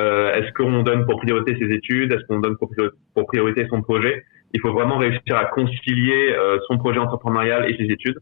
Est-ce qu'on donne pour priorité ses études? Est-ce qu'on donne pour priorité son projet? Il faut vraiment réussir à concilier son projet entrepreneurial et ses études.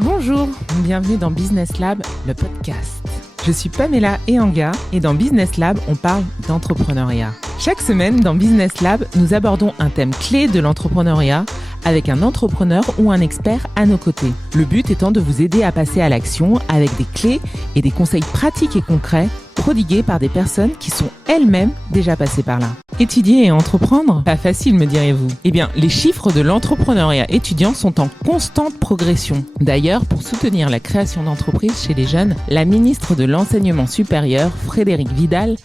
Bonjour, bienvenue dans Business Lab, le podcast. Je suis Pamela Ehanga et dans Business Lab, on parle d'entrepreneuriat. Chaque semaine, dans Business Lab, nous abordons un thème clé de l'entrepreneuriat avec un entrepreneur ou un expert à nos côtés. Le but étant de vous aider à passer à l'action avec des clés et des conseils pratiques et concrets prodigués par des personnes qui sont elles-mêmes déjà passées par là. Étudier et entreprendre? Pas facile, me direz-vous. Eh bien, les chiffres de l'entrepreneuriat étudiant sont en constante progression. D'ailleurs, pour soutenir la création d'entreprises chez les jeunes, la ministre de l'Enseignement supérieur, Frédérique Vidal,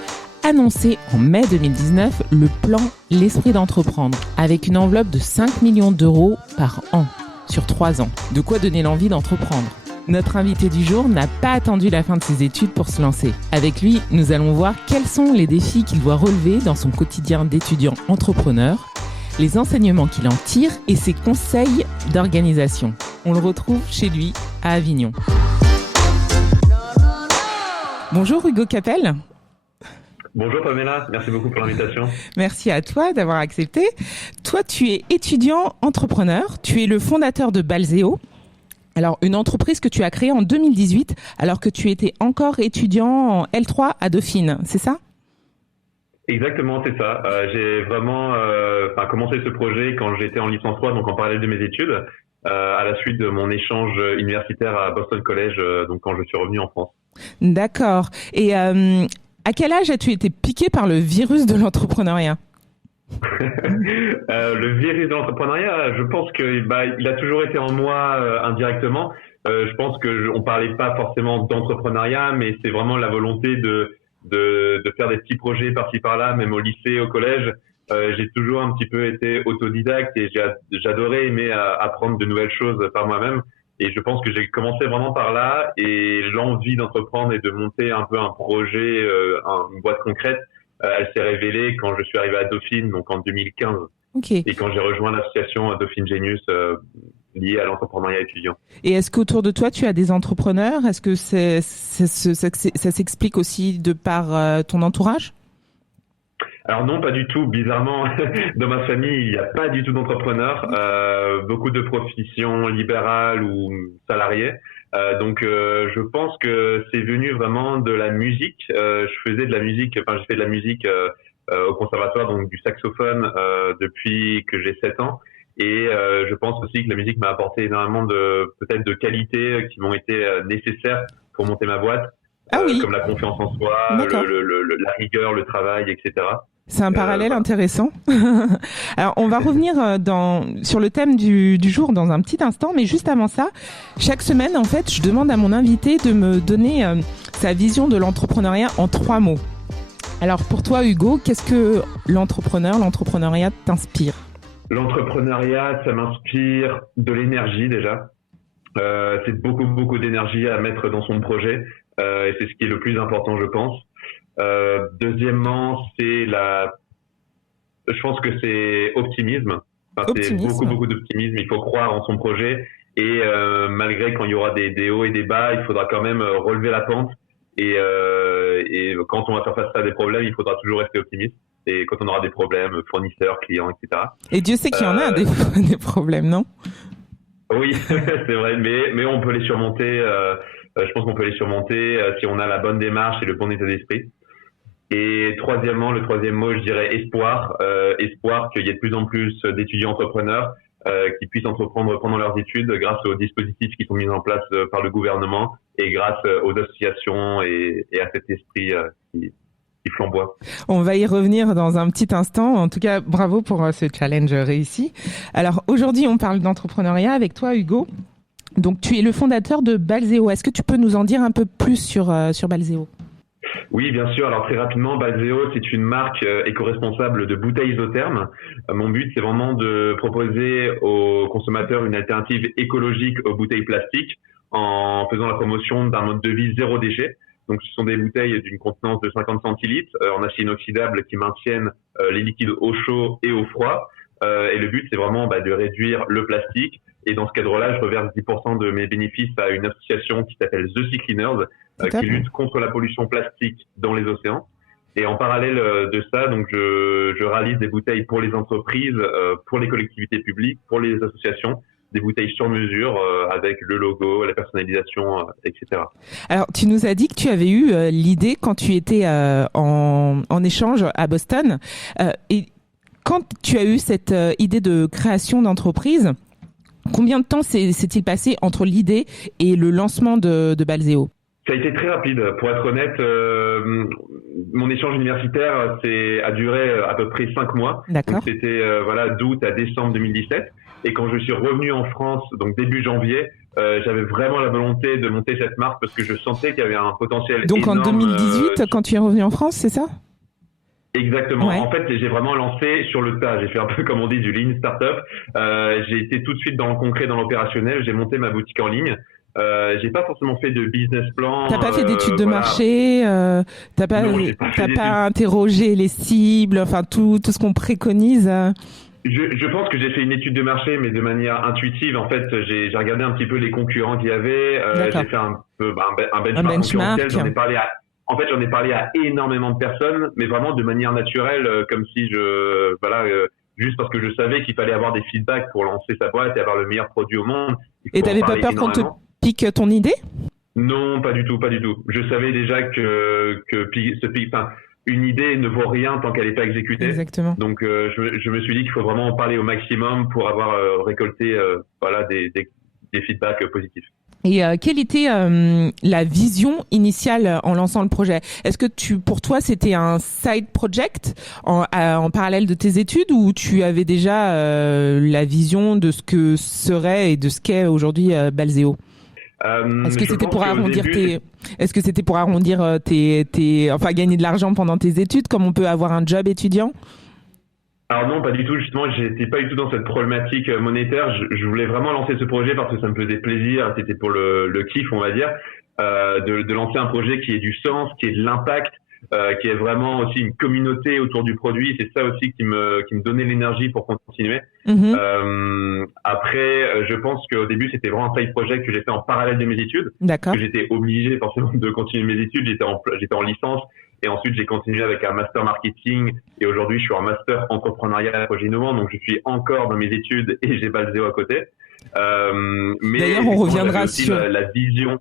annoncé en mai 2019 le plan L'Esprit d'entreprendre, avec une enveloppe de 5 millions d'euros par an, sur 3 ans. De quoi donner l'envie d'entreprendre. Notre invité du jour n'a pas attendu la fin de ses études pour se lancer. Avec lui, nous allons voir quels sont les défis qu'il doit relever dans son quotidien d'étudiant entrepreneur, les enseignements qu'il en tire et ses conseils d'organisation. On le retrouve chez lui, à Avignon. Bonjour Hugo Capel. Bonjour Pamela, merci beaucoup pour l'invitation. Merci à toi d'avoir accepté. Toi, tu es étudiant entrepreneur, tu es le fondateur de Balzeo. Alors, une entreprise que tu as créée en 2018, alors que tu étais encore étudiant en L3 à Dauphine, c'est ça? Exactement, c'est ça. J'ai vraiment commencé ce projet quand j'étais en licence 3, donc en parallèle de mes études, à la suite de mon échange universitaire à Boston College, donc quand je suis revenu en France. D'accord. Et à quel âge as-tu été piqué par le virus de l'entrepreneuriat? Le virus de l'entrepreneuriat, je pense que il a toujours été en moi indirectement. Je pense que on parlait pas forcément d'entrepreneuriat, mais c'est vraiment la volonté de faire des petits projets par-ci par-là, même au lycée, au collège. J'ai toujours un petit peu été autodidacte et j'adorais aimer apprendre de nouvelles choses par moi-même. Et je pense que j'ai commencé vraiment par là, et l'envie d'entreprendre et de monter un peu un projet, une boîte concrète, elle s'est révélée quand je suis arrivé à Dauphine, donc en 2015. Okay. Et quand j'ai rejoint l'association Dauphine Genius liée à l'entrepreneuriat étudiant. Et est-ce qu'autour de toi, tu as des entrepreneurs? Est-ce que ça s'explique aussi de par ton entourage? Alors non, pas du tout. Bizarrement, dans ma famille, il n'y a pas du tout d'entrepreneurs. Beaucoup de professions libérales ou salariées. Donc je pense que c'est venu vraiment de la musique. J'ai fait de la musique au conservatoire, donc du saxophone depuis que j'ai 7 ans. Et je pense aussi que la musique m'a apporté énormément peut-être de qualités qui m'ont été nécessaires pour monter ma boîte. Ah oui. Comme la confiance en soi, la rigueur, le travail, etc. C'est un parallèle intéressant. Alors, on va revenir sur le thème du jour dans un petit instant, mais juste avant ça, chaque semaine, en fait, je demande à mon invité de me donner sa vision de l'entrepreneuriat en 3 mots. Alors, pour toi, Hugo, qu'est-ce que l'entrepreneuriat t'inspire? L'entrepreneuriat, ça m'inspire de l'énergie déjà. C'est beaucoup d'énergie à mettre dans son projet, et c'est ce qui est le plus important, je pense. Deuxièmement, je pense que c'est optimisme. C'est beaucoup d'optimisme. Il faut croire en son projet, et malgré quand il y aura des hauts et des bas, il faudra quand même relever la pente. Et quand on va faire face à des problèmes, il faudra toujours rester optimiste. Et quand on aura des problèmes, fournisseurs, clients, etc. Et Dieu sait qu'il y en a des problèmes, non? Oui, c'est vrai, mais on peut les surmonter. Je pense qu'on peut les surmonter si on a la bonne démarche et le bon état d'esprit. Et troisièmement, le troisième mot, je dirais espoir. Espoir qu'il y ait de plus en plus d'étudiants entrepreneurs qui puissent entreprendre pendant leurs études grâce aux dispositifs qui sont mis en place par le gouvernement et grâce aux associations et à cet esprit qui flamboie. On va y revenir dans un petit instant. En tout cas, bravo pour ce challenge réussi. Alors aujourd'hui, on parle d'entrepreneuriat avec toi, Hugo. Donc tu es le fondateur de Balzeo. Est-ce que tu peux nous en dire un peu plus sur Balzeo? Oui, bien sûr. Alors très rapidement, Balzeo, c'est une marque éco-responsable de bouteilles isothermes. Mon but, c'est vraiment de proposer aux consommateurs une alternative écologique aux bouteilles plastiques en faisant la promotion d'un mode de vie zéro déchet. Donc, ce sont des bouteilles d'une contenance de 50 centilitres en acier inoxydable qui maintiennent les liquides au chaud et au froid. Et le but, c'est vraiment de réduire le plastique. Et dans ce cadre-là, je reverse 10% de mes bénéfices à une association qui s'appelle The Sea Cleaners, qui lutte contre la pollution plastique dans les océans. Et en parallèle de ça, donc je réalise des bouteilles pour les entreprises, pour les collectivités publiques, pour les associations, des bouteilles sur mesure avec le logo, la personnalisation, etc. Alors, tu nous as dit que tu avais eu l'idée quand tu étais en échange à Boston. Et quand tu as eu cette idée de création d'entreprise, combien de temps s'est-il passé entre l'idée et le lancement de Balzeo? Ça a été très rapide. Pour être honnête, mon échange universitaire a duré à peu près 5 mois. D'accord. Donc c'était d'août à décembre 2017. Et quand je suis revenu en France, donc début janvier, j'avais vraiment la volonté de monter cette marque parce que je sentais qu'il y avait un potentiel donc énorme. Donc en 2018, quand tu es revenu en France, c'est ça? Exactement. Ouais. En fait, j'ai vraiment lancé sur le tas. J'ai fait un peu comme on dit du lean startup. J'ai été tout de suite dans le concret, dans l'opérationnel. J'ai monté ma boutique en ligne. J'ai pas forcément fait de business plan. T'as pas fait d'études de marché, t'as pas interrogé les cibles, enfin tout ce qu'on préconise. Je pense que j'ai fait une étude de marché, mais de manière intuitive. En fait, j'ai regardé un petit peu les concurrents qu'il y avait. J'ai fait un benchmark concurrentiel. J'en ai parlé à énormément de personnes, mais vraiment de manière naturelle, comme si juste parce que je savais qu'il fallait avoir des feedbacks pour lancer sa boîte et avoir le meilleur produit au monde. Et t'avais pas peur qu'on te pique ton idée? Non, pas du tout. Je savais déjà une idée ne vaut rien tant qu'elle n'est pas exécutée. Exactement. Donc, je me suis dit qu'il faut vraiment en parler au maximum pour avoir récolté des feedbacks positifs. Et quelle était la vision initiale en lançant le projet? Est-ce que pour toi, c'était un side project en parallèle de tes études ou tu avais déjà la vision de ce que serait et de ce qu'est aujourd'hui Balzeo? Est-ce que c'était pour arrondir enfin gagner de l'argent pendant tes études comme on peut avoir un job étudiant? Alors non, pas du tout. Justement, j'étais pas du tout dans cette problématique monétaire. Je voulais vraiment lancer ce projet parce que ça me faisait plaisir. C'était pour le kiff, on va dire, de lancer un projet qui ait du sens, qui ait de l'impact, qui ait vraiment aussi une communauté autour du produit. C'est ça aussi qui me donnait l'énergie pour continuer. Après, je pense qu'au début, c'était vraiment un side project que j'ai fait en parallèle de mes études. D'accord. Que j'étais obligé forcément de continuer mes études. J'étais en licence. Et ensuite, j'ai continué avec un master marketing. Et aujourd'hui, je suis en master entrepreneuriat et projet innovant. Donc, je suis encore dans mes études et j'ai Balzeo à côté. Mais d'ailleurs, on reviendra sur la vision.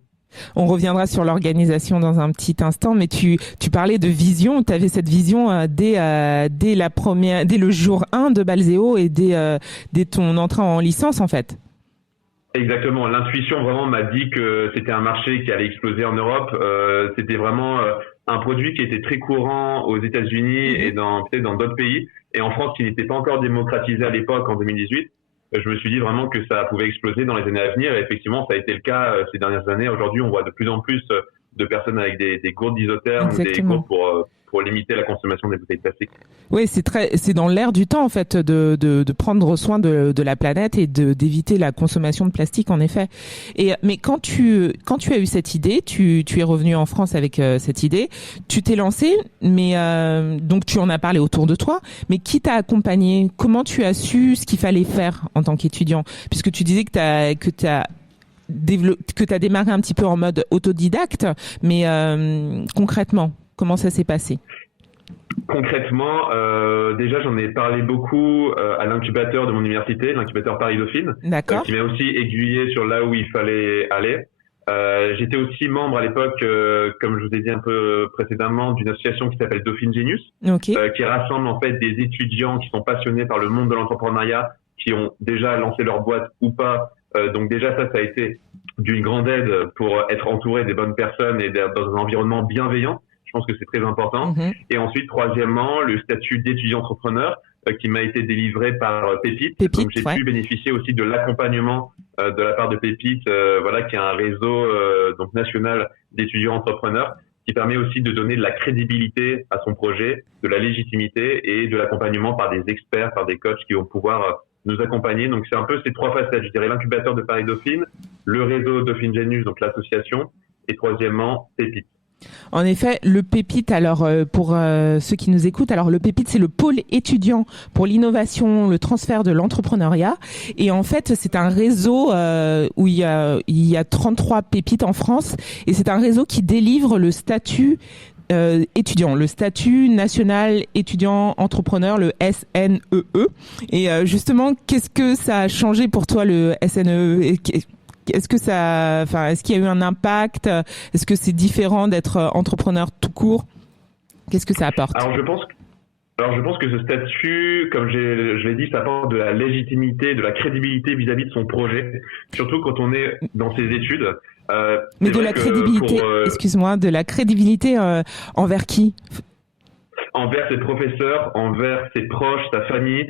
On reviendra sur l'organisation dans un petit instant. Mais tu parlais de vision. Tu avais cette vision dès le jour 1 de Balzeo et dès ton entrée en licence, en fait. Exactement. L'intuition vraiment m'a dit que c'était un marché qui allait exploser en Europe. C'était vraiment un produit qui était très courant aux États-Unis et peut-être dans d'autres pays. Et en France, qui n'était pas encore démocratisé à l'époque, en 2018. Je me suis dit vraiment que ça pouvait exploser dans les années à venir. Et effectivement, ça a été le cas ces dernières années. Aujourd'hui, on voit de plus en plus de personnes avec des gourdes isothermes ou des gourdes pour limiter la consommation des bouteilles plastiques. Oui, c'est dans l'air du temps en fait de prendre soin de la planète et d'éviter la consommation de plastique en effet. Mais quand tu as eu cette idée, tu es revenu en France avec cette idée, tu t'es lancé, mais donc tu en as parlé autour de toi, mais qui t'a accompagné? Comment tu as su ce qu'il fallait faire en tant qu'étudiant? Puisque tu disais que t'as démarré un petit peu en mode autodidacte, mais concrètement, comment ça s'est passé? Concrètement, déjà j'en ai parlé beaucoup à l'incubateur de mon université, l'incubateur Paris Dauphine, qui m'a aussi aiguillé sur là où il fallait aller. J'étais aussi membre à l'époque, comme je vous ai dit un peu précédemment, d'une association qui s'appelle Dauphine Genius, qui rassemble en fait des étudiants qui sont passionnés par le monde de l'entrepreneuriat, qui ont déjà lancé leur boîte ou pas. Donc déjà ça a été d'une grande aide pour être entouré des bonnes personnes et dans un environnement bienveillant. Je pense que c'est très important. Et ensuite, troisièmement, le statut d'étudiant entrepreneur qui m'a été délivré par Pépite. Donc j'ai pu bénéficier aussi de l'accompagnement de la part de Pépite, qui est un réseau donc national d'étudiants entrepreneurs qui permet aussi de donner de la crédibilité à son projet, de la légitimité et de l'accompagnement par des experts, par des coachs qui vont pouvoir nous accompagner. Donc c'est un peu ces trois facettes, je dirais l'incubateur de Paris Dauphine, le réseau Dauphine Genius, donc l'association, et troisièmement Pépite. En effet, le Pépite, alors pour ceux qui nous écoutent, alors le Pépite, c'est le pôle étudiant pour l'innovation, le transfert de l'entrepreneuriat. Et en fait, c'est un réseau où il y a 33 pépites en France. Et c'est un réseau qui délivre le statut étudiant, le statut national étudiant entrepreneur, le SNEE. Et justement, qu'est-ce que ça a changé pour toi, le SNEE? Est-ce qu'il y a eu un impact? Est-ce que c'est différent d'être entrepreneur tout court? Qu'est-ce que ça apporte? Alors, je pense que ce statut, comme je l'ai dit, ça apporte de la légitimité, de la crédibilité vis-à-vis de son projet, surtout quand on est dans ses études. Mais de la crédibilité, excuse-moi, de la crédibilité envers qui? Envers ses professeurs, envers ses proches, sa famille,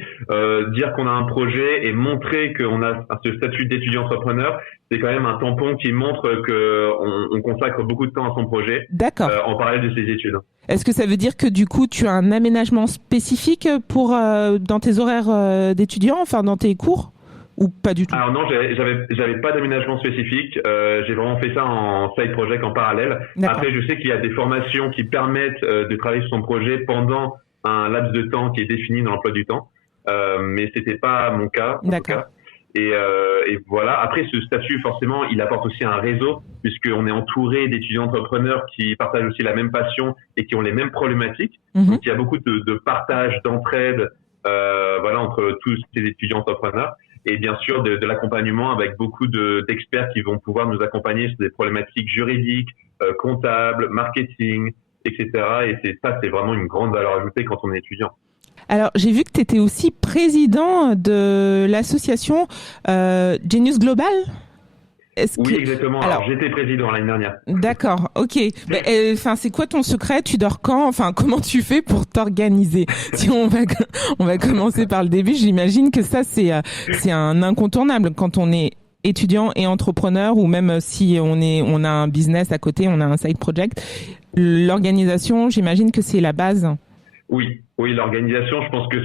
dire qu'on a un projet et montrer qu'on a ce statut d'étudiant entrepreneur, c'est quand même un tampon qui montre qu'on consacre beaucoup de temps à son projet. D'accord. En parallèle de ses études. Est-ce que ça veut dire que du coup tu as un aménagement spécifique pour dans tes horaires d'étudiant, enfin dans tes cours? Ou pas du tout? Alors non, j'avais pas d'aménagement spécifique. J'ai vraiment fait ça en side project en parallèle. D'accord. Après, je sais qu'il y a des formations qui permettent de travailler sur son projet pendant un laps de temps qui est défini dans l'emploi du temps, mais c'était pas mon cas. D'accord. Et voilà. Après, ce statut, forcément, il apporte aussi un réseau puisqu'on est entouré d'étudiants entrepreneurs qui partagent aussi la même passion et qui ont les mêmes problématiques. Donc, il y a beaucoup de partage, d'entraide, voilà, entre tous ces étudiants entrepreneurs. Et bien sûr de l'accompagnement avec beaucoup d'experts qui vont pouvoir nous accompagner sur des problématiques juridiques, comptables, marketing, etc. Et c'est vraiment une grande valeur ajoutée quand on est étudiant. Alors, j'ai vu que tu étais aussi président de l'association Genius Global. Oui, exactement. Alors, j'étais président l'année dernière. D'accord, ok. C'est quoi ton secret? Tu dors quand? Enfin, comment tu fais pour t'organiser? Si on va commencer par le début, j'imagine que ça c'est un incontournable quand on est étudiant et entrepreneur, ou même si on a un business à côté, on a un side project. L'organisation, j'imagine que c'est la base. Oui, l'organisation, je pense que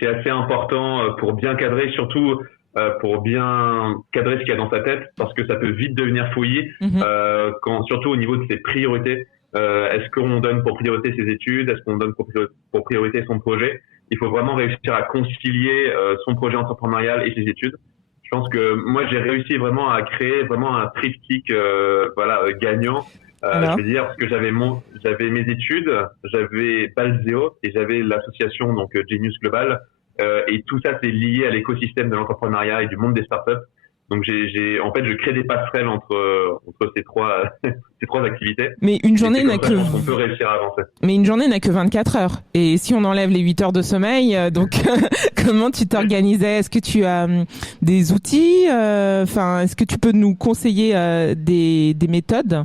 c'est assez important pour bien cadrer, surtout pour bien cadrer ce qu'il y a dans sa tête, parce que ça peut vite devenir fouillis, surtout au niveau de ses priorités. Est-ce qu'on donne pour priorité ses études? Est-ce qu'on donne pour priorité son projet? Il faut vraiment réussir à concilier son projet entrepreneurial et ses études. Je pense que moi, j'ai réussi vraiment à créer vraiment un triptyque gagnant. Je veux dire, parce que j'avais mes études, j'avais Balzeo et j'avais l'association donc Genius Global. Et tout ça, c'est lié à l'écosystème de l'entrepreneuriat et du monde des startups. Donc, je crée des passerelles entre ces trois activités. Mais une journée n'a que on peut réussir à avancer. Mais une journée n'a que 24 heures. Et si on enlève les 8 heures de sommeil, donc comment tu t'organisais? Est-ce que tu as des outils? Est-ce que tu peux nous conseiller des méthodes?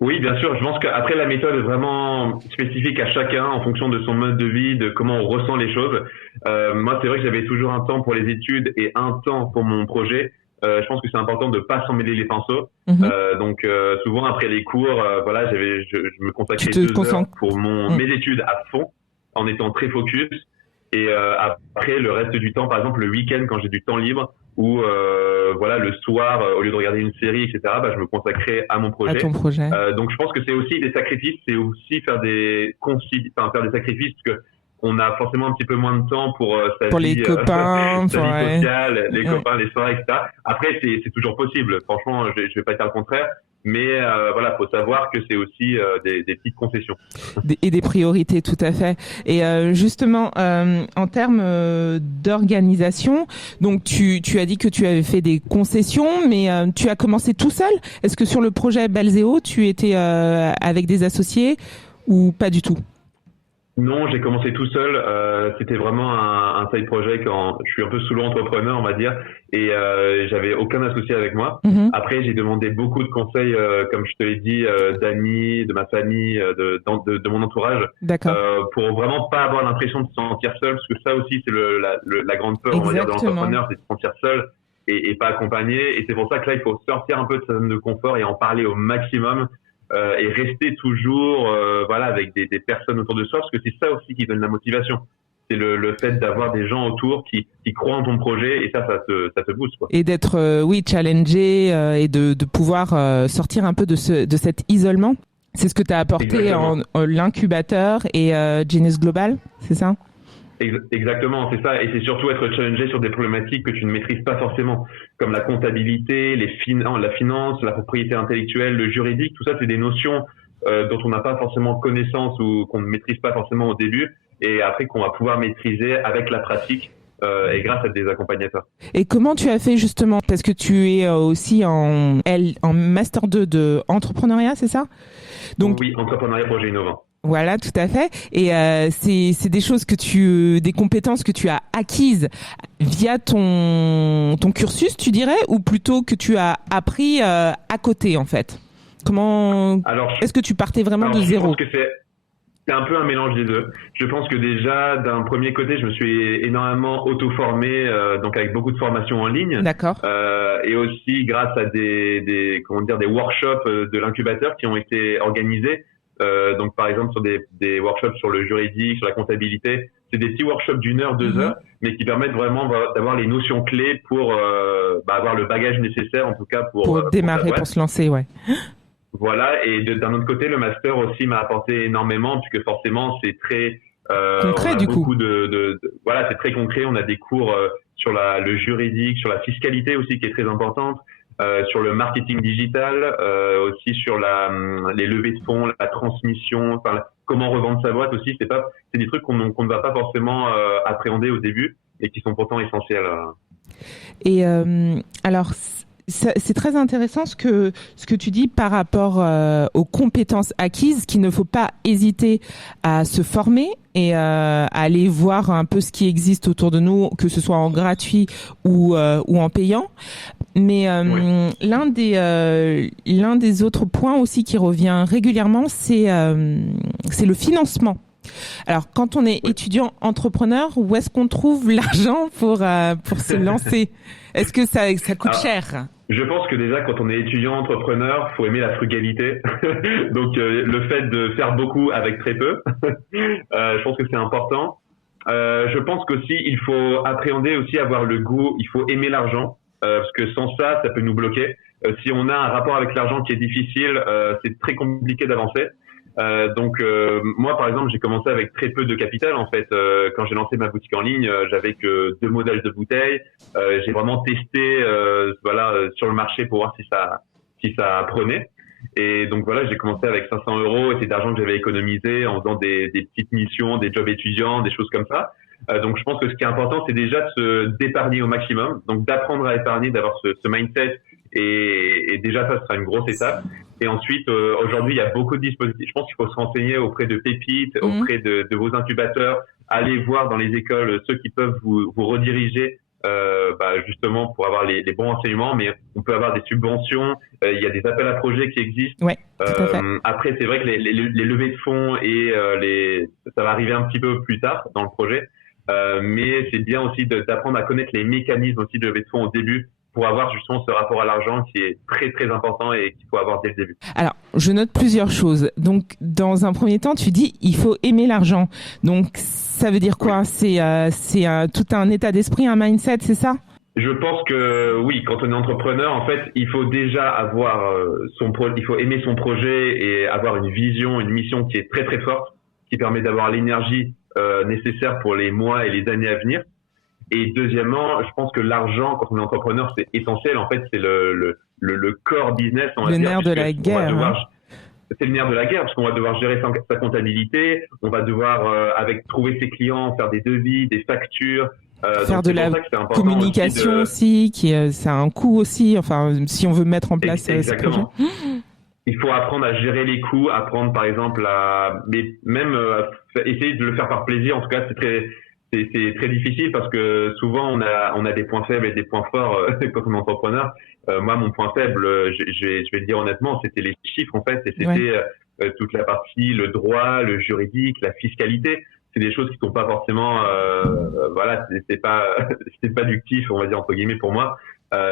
Oui, bien sûr. Je pense qu'après, la méthode est vraiment spécifique à chacun en fonction de son mode de vie, de comment on ressent les choses. Moi, c'est vrai que j'avais toujours un temps pour les études et un temps pour mon projet. Je pense que c'est important de pas s'en mêler les pinceaux. Donc, souvent après les cours, je me consacrais 2 heures pour mes études à fond, en étant très focus. Et après, le reste du temps, par exemple le week-end, quand j'ai du temps libre, ou le soir, au lieu de regarder une série, etc., je me consacrais à mon projet. À ton projet. Donc je pense que c'est aussi des sacrifices, c'est aussi faire des sacrifices, parce que on a forcément un petit peu moins de temps pour sa vie, les copains, sa vie sociale, les copains, les soirées, etc. Après, c'est toujours possible. Franchement, je vais pas dire le contraire. Mais faut savoir que c'est aussi des petites concessions. Et des priorités, tout à fait. Et justement, en termes d'organisation, donc tu as dit que tu avais fait des concessions, mais tu as commencé tout seul. Est-ce que sur le projet Balzeo, tu étais avec des associés ou pas du tout? Non, j'ai commencé tout seul. C'était vraiment un side project. Je suis un peu solo entrepreneur, on va dire, et j'avais aucun associé avec moi. Après, j'ai demandé beaucoup de conseils, comme je te l'ai dit, d'amis, de ma famille, de mon entourage, pour vraiment pas avoir l'impression de se sentir seul, parce que ça aussi, c'est la grande peur, on va dire, de l'entrepreneur, c'est de se sentir seul et pas accompagné. Et c'est pour ça que là, il faut sortir un peu de sa zone de confort et en parler au maximum. Et rester toujours avec des personnes autour de soi, parce que c'est ça aussi qui donne la motivation. C'est le fait d'avoir des gens autour qui croient en ton projet, et ça te booste, quoi. Et d'être challengé et de pouvoir sortir un peu de cet isolement. C'est ce que tu as apporté en l'incubateur et Genius Global, c'est ça? Exactement, c'est ça. Et c'est surtout être challengé sur des problématiques que tu ne maîtrises pas forcément, comme la comptabilité, la finance, la propriété intellectuelle, le juridique. Tout ça, c'est des notions dont on n'a pas forcément connaissance ou qu'on ne maîtrise pas forcément au début, et après qu'on va pouvoir maîtriser avec la pratique et grâce à des accompagnateurs. Et comment tu as fait justement, parce que tu es aussi en Master 2 de entrepreneuriat, c'est ça? Donc, oui, entrepreneuriat projet innovant. Voilà, tout à fait. Et c'est des choses des compétences que tu as acquises via ton cursus, tu dirais, ou plutôt que tu as appris à côté, en fait. Est-ce que tu partais vraiment de zéro? Je pense que c'est un peu un mélange des deux. Je pense que déjà, d'un premier côté, je me suis énormément auto-formé, donc avec beaucoup de formations en ligne. D'accord. Et aussi grâce à des workshops de l'incubateur qui ont été organisés. Donc par exemple sur des workshops sur le juridique, sur la comptabilité, c'est des petits workshops d'1 heure, 2 heures, mais qui permettent vraiment d'avoir les notions clés pour avoir le bagage nécessaire en tout cas pour démarrer, pour se lancer, ouais. Voilà, et d'un autre côté, le master aussi m'a apporté énormément puisque forcément c'est très concret du coup. Voilà, c'est très concret. On a des cours sur le juridique, sur la fiscalité aussi qui est très importante. Sur le marketing digital, aussi sur les levées de fonds, la transmission, enfin comment revendre sa boîte aussi. C'est des trucs qu'on ne va pas forcément appréhender au début et qui sont pourtant essentiels. Et alors c'est très intéressant ce que tu dis par rapport aux compétences acquises, qu'il ne faut pas hésiter à se former et à aller voir un peu ce qui existe autour de nous, que ce soit en gratuit ou en payant. Mais l'un des autres points aussi qui revient régulièrement, c'est le financement. Alors, quand on est étudiant entrepreneur, où est-ce qu'on trouve l'argent pour se lancer? Est-ce que ça coûte cher? Je pense que déjà, quand on est étudiant entrepreneur, faut aimer la frugalité. Donc, le fait de faire beaucoup avec très peu, je pense que c'est important. Je pense qu'aussi, il faut appréhender aussi, avoir le goût, il faut aimer l'argent, parce que sans ça, ça peut nous bloquer. Si on a un rapport avec l'argent qui est difficile, c'est très compliqué d'avancer. Donc moi par exemple j'ai commencé avec très peu de capital en fait. Quand j'ai lancé ma boutique en ligne, j'avais que 2 modèles de bouteilles. J'ai vraiment testé sur le marché pour voir si ça prenait. Et donc voilà, j'ai commencé avec 500 €, et c'est d'argent que j'avais économisé en faisant des petites missions, des jobs étudiants, des choses comme ça. Donc je pense que ce qui est important, c'est déjà d'épargner au maximum, donc d'apprendre à épargner, d'avoir ce mindset, et déjà ça sera une grosse étape. Et ensuite, aujourd'hui, il y a beaucoup de dispositifs. Je pense qu'il faut se renseigner auprès de pépites, auprès de vos incubateurs, aller voir dans les écoles ceux qui peuvent vous rediriger justement pour avoir les bons enseignements. Mais on peut avoir des subventions, il y a des appels à projets qui existent. Ouais, tout à fait. Après, c'est vrai que les levées de fonds et ça va arriver un petit peu plus tard dans le projet. Mais c'est bien aussi d'apprendre à connaître les mécanismes aussi de levée de fonds au début, pour avoir justement ce rapport à l'argent qui est très très important et qu'il faut avoir dès le début. Alors, je note plusieurs choses. Donc, dans un premier temps, tu dis il faut aimer l'argent. Donc, ça veut dire quoi? C'est tout un état d'esprit, un mindset, c'est ça? Je pense que oui, quand on est entrepreneur, en fait, il faut déjà avoir il faut aimer son projet et avoir une vision, une mission qui est très très forte, qui permet d'avoir l'énergie nécessaire pour les mois et les années à venir. Et deuxièmement, je pense que l'argent, quand on est entrepreneur, c'est essentiel. En fait, c'est le core business. On va dire, nerf de la guerre. C'est le nerf de la guerre, parce qu'on va devoir gérer sa comptabilité, on va devoir trouver ses clients, faire des devis, des factures. Faire de la communication aussi, ça a un coût aussi. Enfin, si on veut mettre en place ce projet. Il faut apprendre à gérer les coûts, apprendre par exemple essayer de le faire par plaisir. En tout cas, c'est très difficile parce que souvent on a des points faibles et des points forts quand on est entrepreneur. Moi, mon point faible, je vais le dire honnêtement, c'était les chiffres en fait, et c'était toute la partie, le droit, le juridique, la fiscalité. C'est des choses qui sont pas forcément, c'était pas ductif, on va dire entre guillemets pour moi.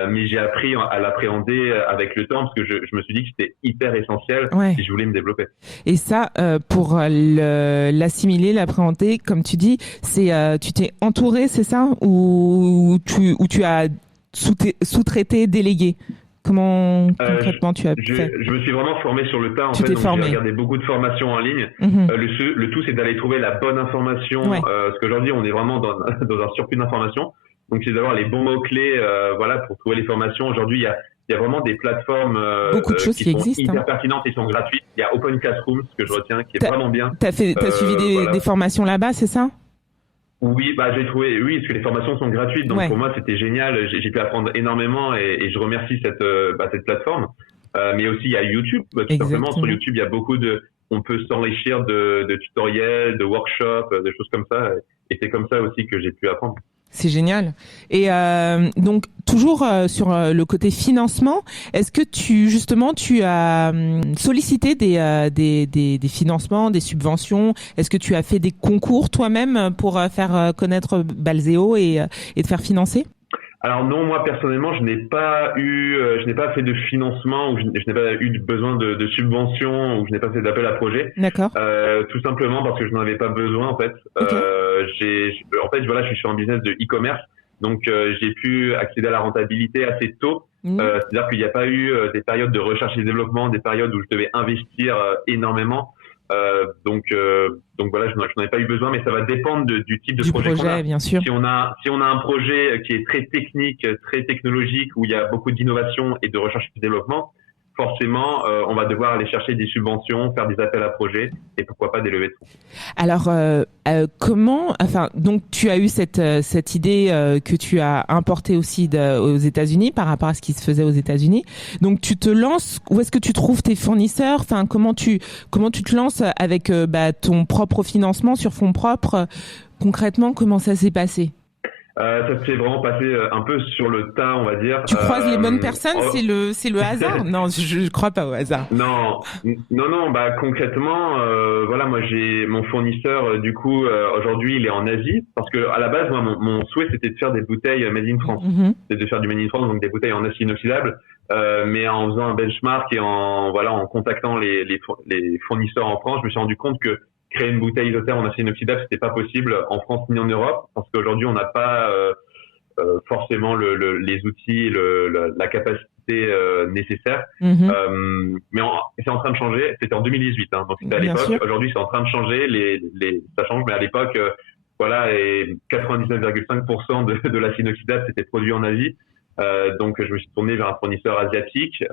Mais j'ai appris à l'appréhender avec le temps parce que je me suis dit que c'était hyper essentiel si je voulais me développer. Et ça, pour l'assimiler, l'appréhender, comme tu dis, c'est tu t'es entouré, c'est ça, ou tu as sous-traité, délégué? Comment concrètement tu as fait? Je me suis vraiment formé sur le tas. En Tu fait, t'es donc formé. j'ai regardé beaucoup de formations en ligne. Mhm. Le tout, c'est d'aller trouver la bonne information. Ouais. Parce qu'aujourd'hui, on est vraiment dans un surplus d'informations. Donc, c'est d'avoir les bons mots-clés voilà, pour trouver les formations. Aujourd'hui, il y a vraiment des plateformes Beaucoup de choses qui qui sont existent. hyper pertinentes et sont gratuites. Il y a Open Classroom, ce que je retiens, qui est vraiment bien. T'as suivi Voilà. des formations là-bas, c'est ça? Oui, bah j'ai trouvé, oui, parce que les formations sont gratuites, donc Ouais. pour moi c'était génial. J'ai pu apprendre énormément et je remercie cette plateforme. Mais aussi il y a YouTube, tout simplement. Sur YouTube, il y a beaucoup on peut s'enrichir de tutoriels, de workshops, de choses comme ça. Et c'est comme ça aussi que j'ai pu apprendre. C'est génial. Et donc toujours sur le côté financement, est-ce que tu as sollicité des financements, des subventions? Est-ce que tu as fait des concours toi-même pour faire connaître Balzeo et te faire financer? Alors non, moi personnellement, je n'ai pas fait de financement ou je n'ai pas eu besoin de subventions ou je n'ai pas fait d'appel à projet. D'accord. Tout simplement parce que je n'en avais pas besoin en fait. Okay. En fait, voilà, je suis sur un business de e-commerce, donc j'ai pu accéder à la rentabilité assez tôt. C'est-à-dire qu'il n'y a pas eu des périodes de recherche et développement, des périodes où je devais investir énormément. Donc voilà, je n'en ai pas eu besoin, mais ça va dépendre du type de projet qu'on a. Bien sûr. Si on a un projet qui est très technique, très technologique, où il y a beaucoup d'innovation et de recherche et développement, forcément, on va devoir aller chercher des subventions, faire des appels à projets et pourquoi pas des levées de fonds. Alors, donc tu as eu cette idée que tu as importée aussi aux États-Unis par rapport à ce qui se faisait aux États-Unis. Donc tu te lances, où est-ce que tu trouves tes fournisseurs? Enfin, comment tu te lances avec ton propre financement sur fonds propres? Concrètement, comment ça s'est passé? Ça s'est vraiment passé un peu sur le tas, on va dire. Tu croises les bonnes personnes, c'est le hasard? Non, je crois pas au hasard. Non, bah concrètement, voilà, moi j'ai mon fournisseur, du coup, aujourd'hui il est en Asie, parce que à la base, moi, mon souhait c'était de faire des bouteilles made in France, c'est de faire du made in France, donc des bouteilles en acier inoxydable, mais en faisant un benchmark et en contactant les fournisseurs en France, je me suis rendu compte que créer une bouteille isotherme en acier inoxydable, c'était pas possible en France ni en Europe, parce qu'aujourd'hui on n'a pas forcément les outils, la capacité nécessaire. Mais c'est en train de changer. C'était en 2018, hein, donc c'était à l'époque. Aujourd'hui, c'est en train de changer. Ça change, mais à l'époque, voilà, et 99,5% de l'acier inoxydable c'était produit en Asie. Donc je me suis tourné vers un fournisseur asiatique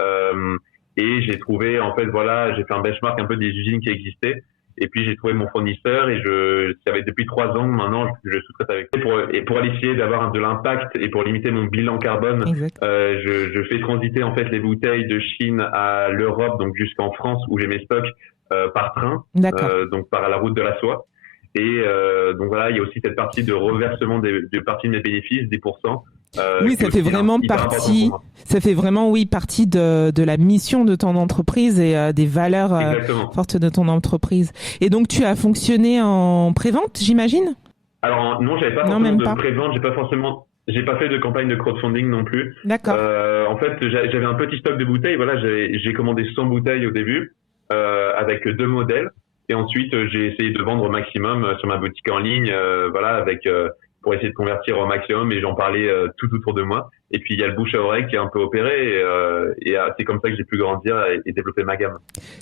et j'ai trouvé, en fait, voilà, j'ai fait un benchmark un peu des usines qui existaient. Et puis j'ai trouvé mon fournisseur et ça fait depuis 3 ans maintenant je sous-traite avec lui pour aller essayer d'avoir de l'impact et pour limiter mon bilan carbone. Je fais transiter en fait les bouteilles de Chine à l'Europe, donc jusqu'en France où j'ai mes stocks par train, donc par la route de la soie. Et donc voilà, il y a aussi cette partie de reversement de partie de mes bénéfices, 10%. Oui, ça fait vraiment partie. Ça fait vraiment, oui, partie de la mission de ton entreprise et des valeurs fortes de ton entreprise. Et donc, tu as fonctionné en pré-vente, j'imagine? Alors non, j'avais pas forcément de pré-vente, j'ai pas fait de campagne de crowdfunding non plus. D'accord. En fait, j'avais un petit stock de bouteilles. Voilà, j'ai commandé 100 bouteilles au début avec 2 modèles. Et ensuite, j'ai essayé de vendre au maximum sur ma boutique en ligne, voilà, pour essayer de convertir au maximum. Et j'en parlais tout autour de moi. Et puis il y a le bouche à oreille qui est un peu opéré. Et c'est comme ça que j'ai pu grandir et développer ma gamme.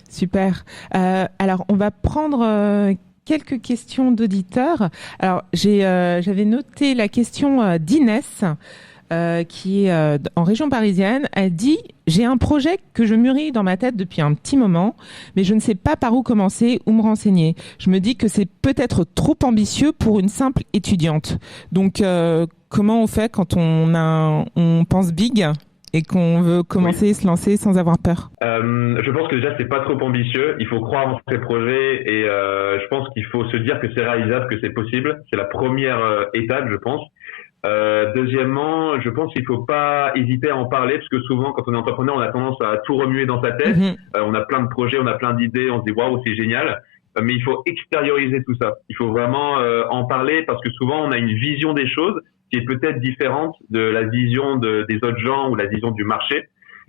Super. Alors, on va prendre quelques questions d'auditeurs. Alors, j'avais noté la question d'Inès. Qui est en région parisienne. Elle dit « J'ai un projet que je mûris dans ma tête depuis un petit moment, mais je ne sais pas par où commencer ou me renseigner. Je me dis que c'est peut-être trop ambitieux pour une simple étudiante. » Donc, comment on fait quand on pense big et qu'on veut commencer et se lancer sans avoir peur? Je pense que déjà, c'est pas trop ambitieux. Il faut croire en ses projets et je pense qu'il faut se dire que c'est réalisable, que c'est possible. C'est la première étape, je pense. Deuxièmement, je pense qu'il faut pas hésiter à en parler parce que souvent, quand on est entrepreneur, on a tendance à tout remuer dans sa tête. On a plein de projets, on a plein d'idées, on se dit waouh, c'est génial. Mais il faut extérioriser tout ça. Il faut vraiment en parler parce que souvent, on a une vision des choses qui est peut-être différente de la vision des autres gens ou la vision du marché.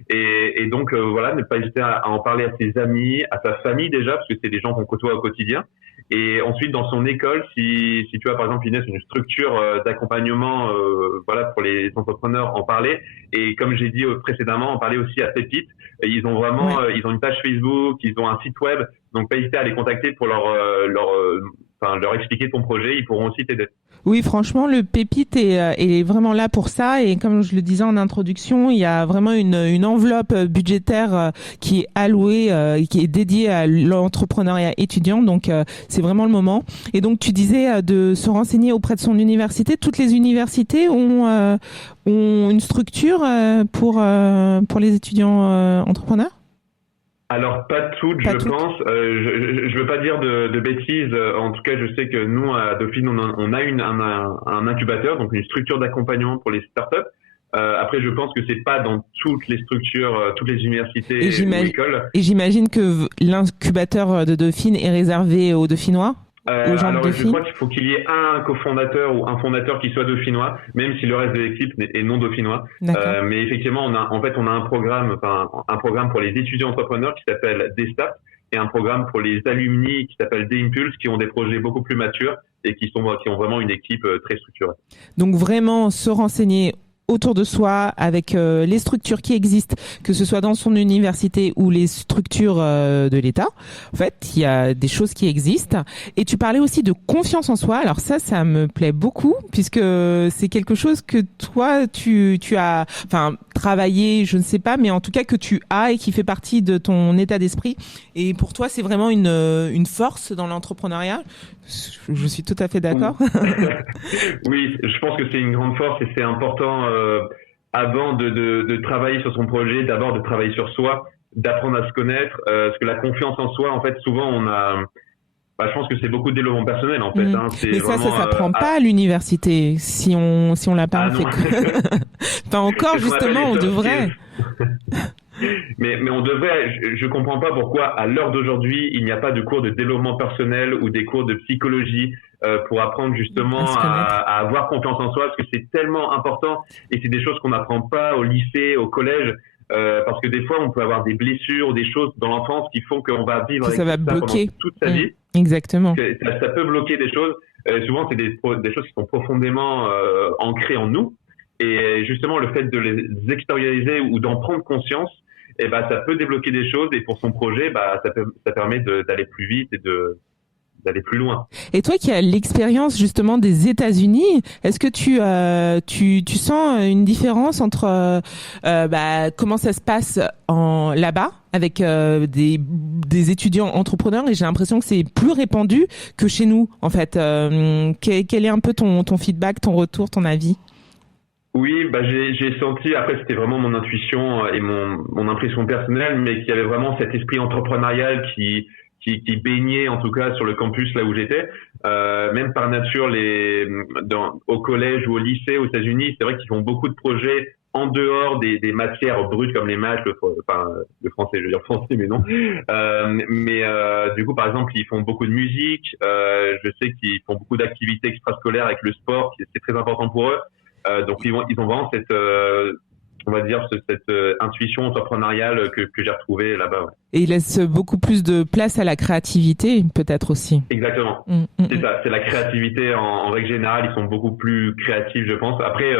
Et donc voilà, ne pas hésiter à en parler à ses amis, à sa famille déjà, parce que c'est des gens qu'on côtoie au quotidien. Et ensuite, dans son école, si tu as par exemple une structure d'accompagnement, voilà, pour les entrepreneurs, en parler. Et comme j'ai dit précédemment, en parler aussi à Pépite. Et ils ont vraiment, ils ont une page Facebook, ils ont un site web. Donc, pas hésiter à les contacter pour leur expliquer ton projet. Ils pourront aussi t'aider. Oui, franchement, le Pépite est vraiment là pour ça. Et comme je le disais en introduction, il y a vraiment une enveloppe budgétaire qui est allouée, qui est dédiée à l'entrepreneuriat étudiant. Donc, c'est vraiment le moment. Et donc, tu disais de se renseigner auprès de son université. Toutes les universités ont une structure pour les étudiants entrepreneurs? Alors, pas toutes, je pense. Je veux pas dire de bêtises. En tout cas, je sais que nous, à Dauphine, on a un incubateur, donc une structure d'accompagnement pour les startups. Après, je pense que c'est pas dans toutes les structures, toutes les universités ou écoles. Et j'imagine que l'incubateur de Dauphine est réservé aux Dauphinois? Alors, je crois qu'il faut qu'il y ait un cofondateur ou un fondateur qui soit dauphinois, même si le reste de l'équipe est non dauphinois. Mais effectivement, on a un programme pour les étudiants entrepreneurs qui s'appelle D-Start et un programme pour les alumni qui s'appelle D-Impulse, qui ont des projets beaucoup plus matures et qui ont vraiment une équipe très structurée. Donc vraiment se renseigner autour de soi avec les structures qui existent, que ce soit dans son université ou les structures de l'État. En fait, il y a des choses qui existent. Et tu parlais aussi de confiance en soi. Alors ça me plaît beaucoup puisque c'est quelque chose que toi, tu as travaillé, je ne sais pas, mais en tout cas que tu as et qui fait partie de ton état d'esprit. Et pour toi, c'est vraiment une force dans l'entrepreneuriat. Je suis tout à fait d'accord. Oui, je pense que c'est une grande force et c'est important avant de travailler sur son projet, d'abord de travailler sur soi, d'apprendre à se connaître, parce que la confiance en soi, en fait, souvent je pense que c'est beaucoup de développement personnel en fait. Mais ça s'apprend pas à l'université si on l'a pas fait. Pas encore, justement, on devrait. Mais on devrait. Je comprends pas pourquoi à l'heure d'aujourd'hui il n'y a pas de cours de développement personnel ou des cours de psychologie pour apprendre justement à avoir confiance en soi, parce que c'est tellement important et c'est des choses qu'on n'apprend pas au lycée, au collège. Parce que des fois, on peut avoir des blessures, des choses dans l'enfance qui font qu'on va vivre avec ça pendant toute sa vie. Exactement. Ça peut bloquer des choses. Souvent, c'est des choses qui sont profondément ancrées en nous. Et justement, le fait de les extérioriser ou d'en prendre conscience, ça peut débloquer des choses. Et pour son projet, ça permet d'aller plus vite et d'aller plus loin. Et toi qui as l'expérience justement des États-Unis, est-ce que tu sens une différence entre comment ça se passe là-bas avec des étudiants entrepreneurs, et j'ai l'impression que c'est plus répandu que chez nous en fait. Quel est un peu ton feedback, ton retour, ton avis? Oui, j'ai senti, après c'était vraiment mon intuition et mon impression personnelle, mais qu'il y avait vraiment cet esprit entrepreneurial qui baignait en tout cas sur le campus là où j'étais. Même par nature, au collège ou au lycée aux États-Unis, c'est vrai qu'ils font beaucoup de projets en dehors des matières brutes comme les maths, le français, je veux dire français, mais non. Du coup, par exemple, ils font beaucoup de musique. Je sais qu'ils font beaucoup d'activités extrascolaires avec le sport, c'est très important pour eux. Donc ils ont vraiment cette intuition entrepreneuriale que j'ai retrouvée là-bas. Ouais. Et ils laissent beaucoup plus de place à la créativité, peut-être aussi. Exactement. C'est ça, c'est la créativité en règle générale. Ils sont beaucoup plus créatifs, je pense. Après,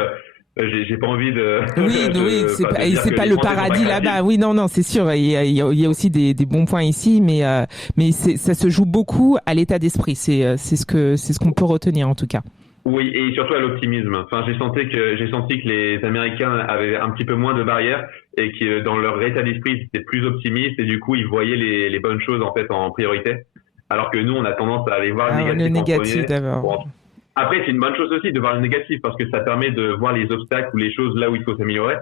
j'ai pas envie de. Oui, c'est pas le paradis là-bas. Oui, non, c'est sûr. Il y a aussi des bons points ici, mais ça se joue beaucoup à l'état d'esprit. C'est ce qu'on peut retenir en tout cas. Oui, et surtout à l'optimisme. Enfin, j'ai senti que les Américains avaient un petit peu moins de barrières et que dans leur état d'esprit, ils étaient plus optimistes et du coup, ils voyaient les bonnes choses en fait en priorité. Alors que nous, on a tendance à aller voir le négatif d'abord. Bon. Après, c'est une bonne chose aussi de voir le négatif parce que ça permet de voir les obstacles ou les choses là où il faut s'améliorer.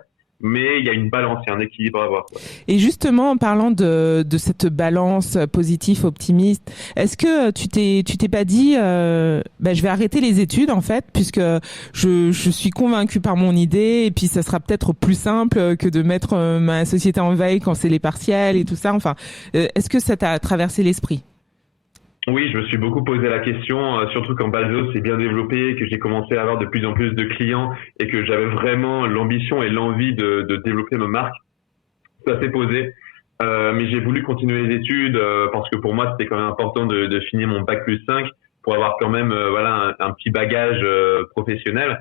Mais il y a une balance, il y a un équilibre à avoir. Et justement, en parlant de cette balance positive, optimiste, est-ce que tu t'es pas dit, je vais arrêter les études en fait, puisque je suis convaincue par mon idée, et puis ça sera peut-être plus simple que de mettre ma société en veille quand c'est les partiels et tout ça. Enfin, est-ce que ça t'a traversé l'esprit? Oui, je me suis beaucoup posé la question, surtout quand Balzo s'est bien développé, que j'ai commencé à avoir de plus en plus de clients et que j'avais vraiment l'ambition et l'envie de développer ma marque. Ça s'est posé. mais j'ai voulu continuer les études parce que pour moi c'était quand même important de finir mon bac+5 pour avoir quand même voilà un petit bagage professionnel.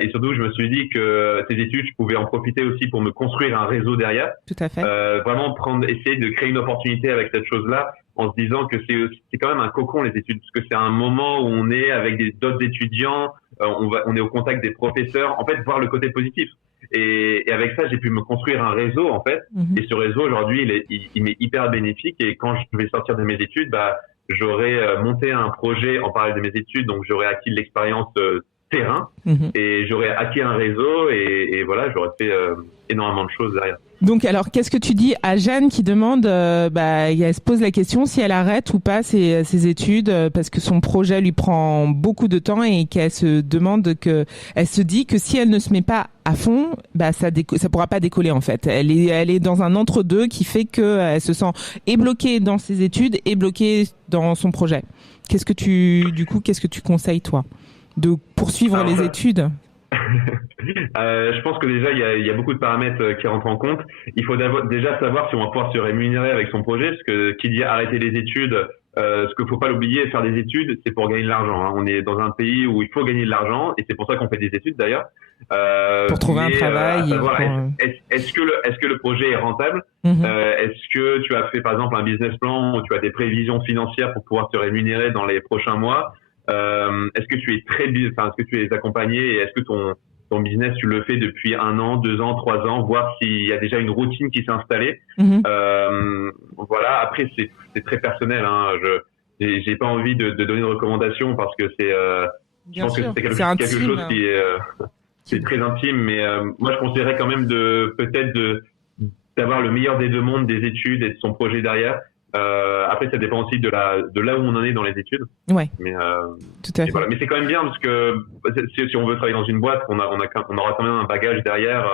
Et surtout, je me suis dit que ces études, je pouvais en profiter aussi pour me construire un réseau derrière. Tout à fait. Vraiment essayer de créer une opportunité avec cette chose-là, en se disant que c'est quand même un cocon les études, parce que c'est un moment où on est avec d'autres étudiants, on est au contact des professeurs. En fait, voir le côté positif. Et avec ça, j'ai pu me construire un réseau en fait. Mhm. Et ce réseau aujourd'hui, il m'est hyper bénéfique. Et quand je vais sortir de mes études, bah j'aurai monté un projet en parallèle de mes études, donc j'aurai acquis de l'expérience terrain et j'aurais acquis un réseau et voilà, j'aurais fait énormément de choses derrière. Donc alors, qu'est-ce que tu dis à Jeanne qui demande, elle se pose la question si elle arrête ou pas ses études parce que son projet lui prend beaucoup de temps et qu'elle se demande elle se dit que si elle ne se met pas à fond, ça pourra pas décoller en fait. Elle est dans un entre-deux qui fait que elle se sent et bloquée dans ses études et bloquée dans son projet. Qu'est-ce que tu conseilles toi? De poursuivre les études? Je pense que déjà il y a beaucoup de paramètres qui rentrent en compte. Il faut déjà savoir si on va pouvoir se rémunérer avec son projet, parce que qui dit arrêter les études, ce qu'il faut pas l'oublier, faire des études, c'est pour gagner de l'argent. Hein. On est dans un pays où il faut gagner de l'argent, et c'est pour ça qu'on fait des études d'ailleurs. Pour trouver un travail. Est-ce que le projet est rentable? Est-ce que tu as fait par exemple un business plan où tu as des prévisions financières pour pouvoir te rémunérer dans les prochains mois? Est-ce que tu es accompagné et est-ce que ton business tu le fais depuis 1 an, 2 ans, 3 ans, voir s'il y a déjà une routine qui s'est installée. Voilà. Après c'est très personnel. Hein. J'ai pas envie de donner de recommandations parce que je pense que c'est quelque chose qui est c'est très intime. Mais moi je conseillerais quand même d'avoir le meilleur des deux mondes, des études et de son projet derrière. Après, ça dépend aussi de là où on en est dans les études. Ouais. Mais tout à fait. Voilà. Mais c'est quand même bien parce que si on veut travailler dans une boîte, on aura quand même un bagage derrière.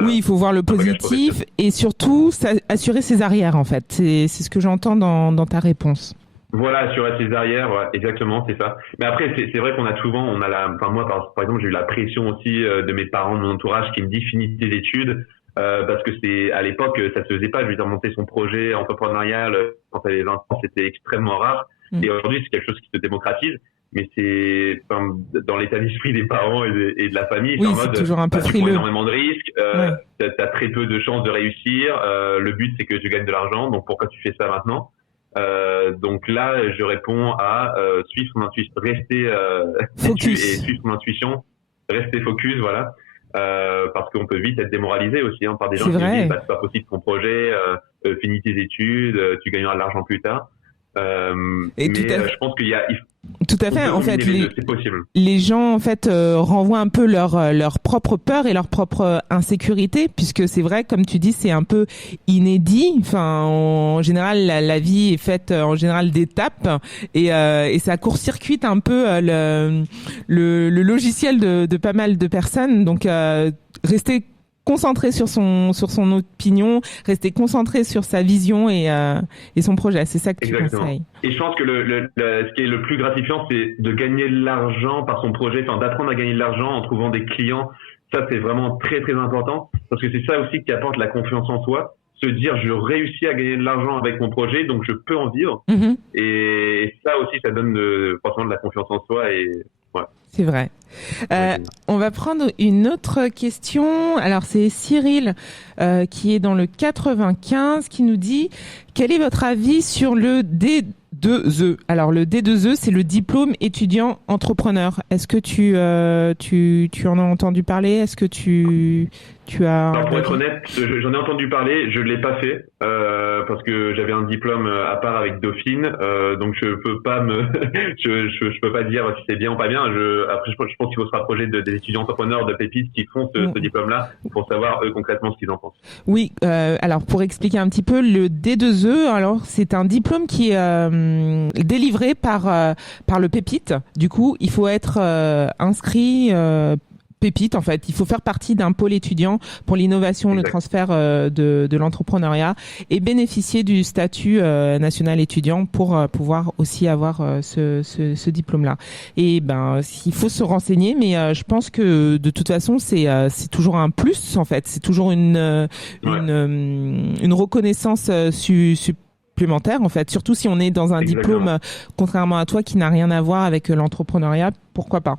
Oui, il faut voir le positif et surtout assurer ses arrières en fait. C'est ce que j'entends dans ta réponse. Voilà, assurer ses arrières, ouais, exactement, c'est ça. Mais après, c'est vrai qu'on a souvent, moi par exemple, j'ai eu la pression aussi de mes parents, de mon entourage qui me dit finis tes études. Parce que à l'époque, ça se faisait pas. Je veux dire, monter son projet entrepreneurial quand tu avais 20 ans, c'était extrêmement rare. Et aujourd'hui, c'est quelque chose qui se démocratise. Mais dans l'état d'esprit des parents et de la famille, oui, c'est en mode, toujours un peu tu prends frileux. énormément de risques, t'as très peu de chances de réussir. Le but, c'est que tu gagnes de l'argent. Donc, pourquoi tu fais ça maintenant? Donc là, je réponds à suivre son intuition, rester focus et suivre son intuition, rester focus, voilà. Parce qu'on peut vite être démoralisé aussi par des gens qui disent c'est pas possible ton projet, finis tes études, tu gagneras de l'argent plus tard. Je pense qu'il y a tout à fait. En fait, c'est possible. Les gens en fait renvoient un peu leur propre peur et leur propre insécurité, puisque c'est vrai, comme tu dis, c'est un peu inédit. Enfin, en général, la vie est faite en général d'étapes et ça court-circuite un peu le logiciel de pas mal de personnes. Donc, rester concentré sur son opinion, rester concentré sur sa vision et son projet. C'est ça que tu conseilles. Et je pense que ce qui est le plus gratifiant, c'est de gagner de l'argent par son projet, d'apprendre à gagner de l'argent en trouvant des clients. Ça, c'est vraiment très, très important parce que c'est ça aussi qui apporte la confiance en soi. Se dire, je réussis à gagner de l'argent avec mon projet, donc je peux en vivre. Et ça aussi, ça donne forcément de la confiance en soi et ouais. C'est vrai. On va prendre une autre question. Alors, c'est Cyril qui est dans le 95 qui nous dit « Quel est votre avis sur le D2E ?» Alors, le D2E, c'est le diplôme étudiant entrepreneur. Est-ce que tu en as entendu parler? Est-ce que tu as... Alors, pour être honnête, j'en ai entendu parler, je l'ai pas fait parce que j'avais un diplôme à part avec Dauphine, donc je peux pas je peux pas dire si c'est bien ou pas bien. Après, je pense qu'il faut se rapprocher des étudiants entrepreneurs de Pépites qui font ce diplôme-là pour savoir eux concrètement ce qu'ils en pensent. Oui, alors pour expliquer un petit peu, le D2E, alors c'est un diplôme qui est délivré par le Pépite. Du coup, il faut être inscrit pépite en fait. Il faut faire partie d'un pôle étudiant pour l'innovation, le transfert de l'entrepreneuriat et bénéficier du statut national étudiant pour pouvoir aussi avoir ce diplôme-là. Et il faut se renseigner, mais je pense que de toute façon c'est toujours un plus en fait. C'est toujours une reconnaissance supplémentaire en fait. Surtout si on est dans un diplôme, contrairement à toi, qui n'a rien à voir avec l'entrepreneuriat. Pourquoi pas?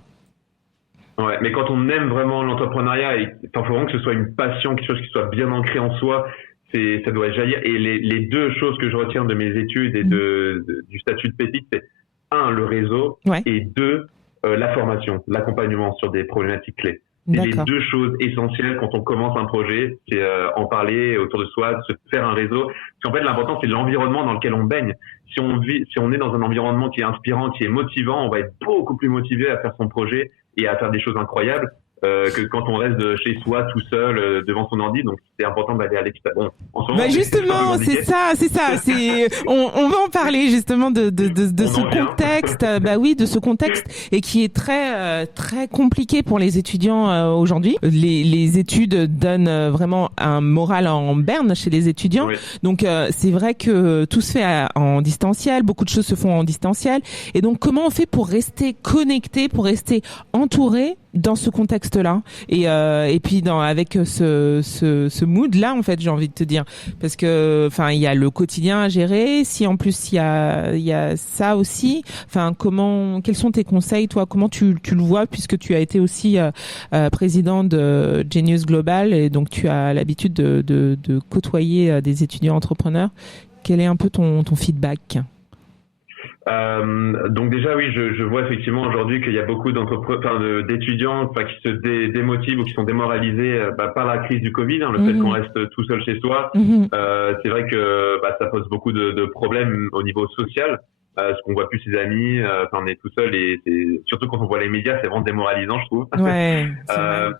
Ouais, mais quand on aime vraiment l'entrepreneuriat, il faut vraiment que ce soit une passion, quelque chose qui soit bien ancré en soi, ça doit jaillir. Et les deux choses que je retiens de mes études et du statut de pépite, c'est un, le réseau, et deux, la formation, l'accompagnement sur des problématiques clés. C'est les deux choses essentielles quand on commence un projet, c'est en parler autour de soi, se faire un réseau. Parce qu'en fait, l'important, c'est l'environnement dans lequel on baigne. Si on est dans un environnement qui est inspirant, qui est motivant, on va être beaucoup plus motivé à faire son projet et à faire des choses incroyables que quand on reste chez soi tout seul devant son ordi. Donc c'est important d'aller à l'extérieur. Bon, en ce moment, justement, c'est ça. On va en parler justement de ce contexte. De ce contexte et qui est très compliqué pour les étudiants aujourd'hui. Les études donnent vraiment un moral en berne chez les étudiants. Oui. Donc c'est vrai que tout se fait en distanciel. Beaucoup de choses se font en distanciel. Et donc comment on fait pour rester connecté, pour rester entouré dans ce contexte-là et puis avec ce mood-là, en fait, j'ai envie de te dire, parce que il y a le quotidien à gérer. Si en plus il y a ça aussi, quels sont tes conseils, toi? Comment tu le vois, puisque tu as été aussi président de Genius Global et donc tu as l'habitude de côtoyer des étudiants entrepreneurs. Quel est un peu ton feedback? Donc déjà oui, je vois effectivement aujourd'hui qu'il y a beaucoup d'étudiants qui se démotivent ou qui sont démoralisés par la crise du Covid, le fait qu'on reste tout seul chez soi. C'est vrai que ça pose beaucoup de problèmes au niveau social. Parce qu'on voit plus ses amis, on est tout seul et surtout quand on voit les médias, c'est vraiment démoralisant, je trouve. Ouais.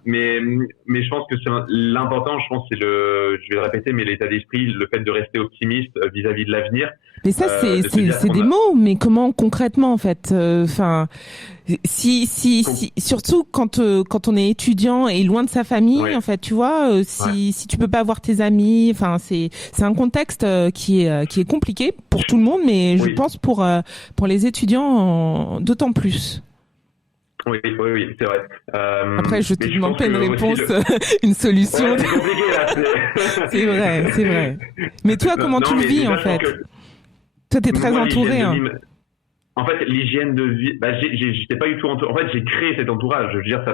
Mais je pense que l'important, c'est je vais le répéter, mais l'état d'esprit, le fait de rester optimiste vis-à-vis de l'avenir. Mais ça, c'est des mots, mais comment concrètement, en fait, surtout quand on est étudiant et loin de sa famille, en fait, tu vois, si tu peux pas voir tes amis, c'est un contexte qui est compliqué pour tout le monde, mais je pense pour les étudiants d'autant plus. Oui, c'est vrai. Après, je te demande pas une réponse, une solution. Ouais, c'est compliqué là. C'est vrai. Mais toi, comment tu le vis en fait? Toi, t'es très entouré. En fait, l'hygiène de vie, j'étais pas du tout entouré. En fait, j'ai créé cet entourage. Je veux dire, ça